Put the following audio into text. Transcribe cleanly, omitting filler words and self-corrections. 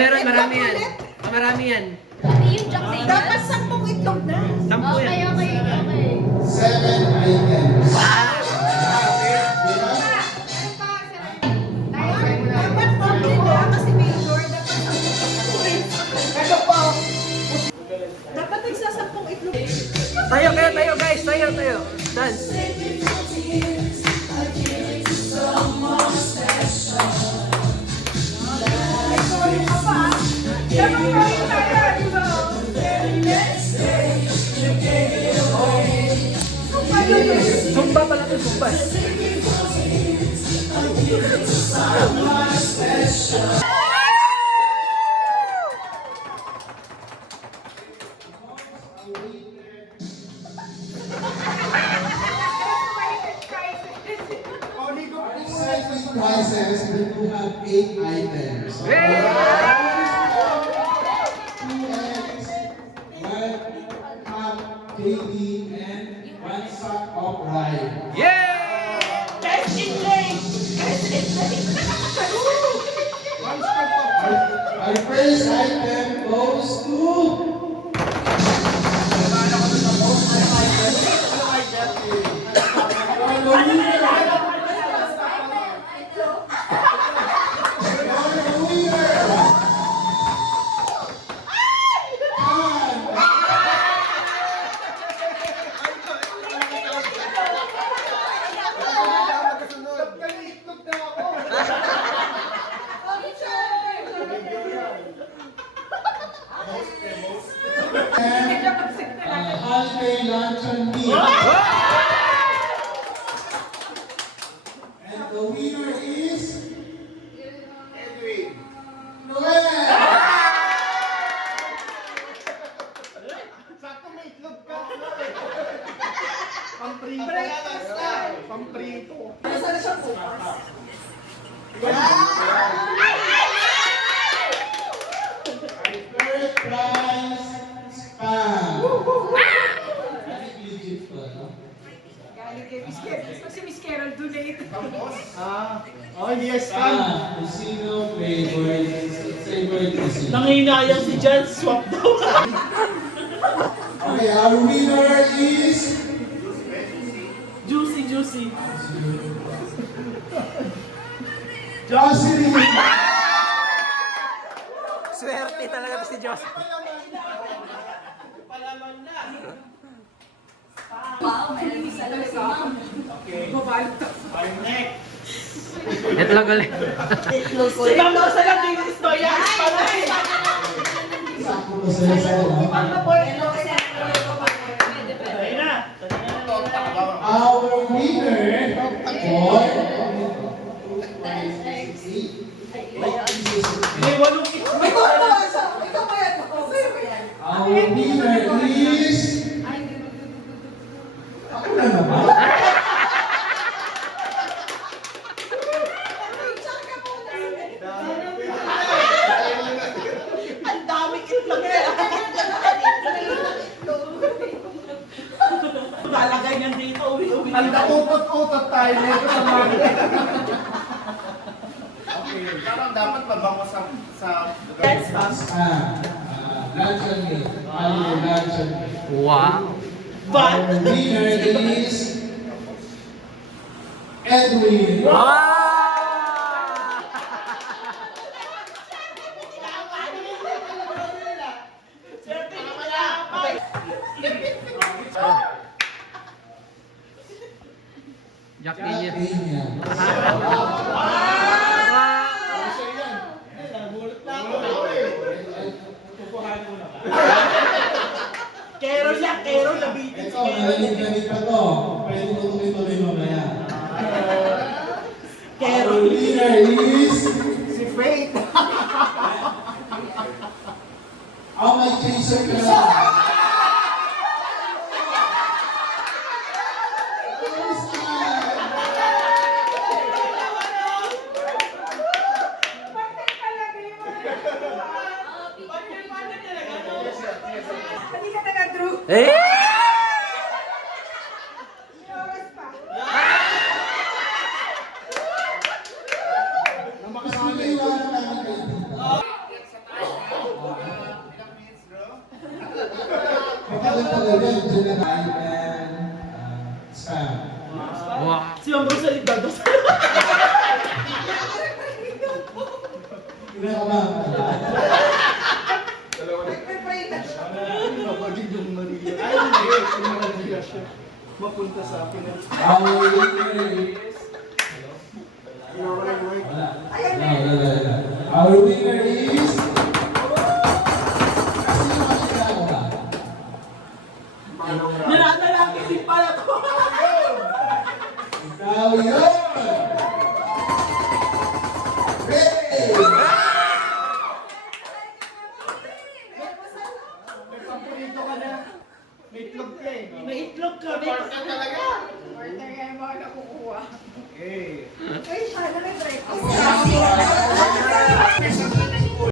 meron, marami yan. Marami yan. Yung Jack Daniels? Dapat 10 itlog na. 10 yan. Okay. 7 items. Dapat complete na kasi major. Dapat 10 itlog. Ano po? Dapat nagsasampung itlog. Tayo guys, tayo. Dance. Zumba pala ito, zumba. Prizes, we do have 8 items. 2 eggs, 1 cup KD, and 1 sack of rye. Yeah! Best in lane! Best in lane! Our first item goes to holiday luncheon meal. And the winner is Edwin. Noel! Pamprito. Nasaan na siya bukas? Third prize, spam. Legit pa, no? Galing kay Miss Carol. Kasi Miss Carol donate. Oh, yes, Casino favorite casino. Nanginayang si Jan, swap daw. Okay, our winner is Juicy. Jocelyn. Swerte talaga to si Diyos. Wow, may labis talaga si Ma'am. Babalot to. Ito lang ulit. Si Ma'am daw sa lang din gusto yan. Sakto ko sa isa, no? Ayun na. Our winner for May walong May kukuha siya. Ikaw ba yan? our winner is ako na naman. Ang daming itlog na. lalagay niyan dito. Uwi. Ang utot-utot tayo nito sa mga... Okay, parang dapat mabango sa... Luncheon meal. Holiday luncheon meal. Wow. Our winner is Edwin. Wow! Jack Daniels. Carol, nabitin si Ito, galit pa to. Pwede mo tuloy-tuloy mamaya. Our winner is Si Faith! Oh, may chaser ka na. Hindi ka taga-Drew. Eh! Oras pa. Gusto nyo iwanan namin kayo dito. number sa lidados. Nagpe-pray na siya. Kapagin yung Maria. Ay, hindi. Kung Maria siya. Mapunta sa akin. Our winner is... Ayan na. Our winner is... Nananalangin din pala ko. Ikaw yun!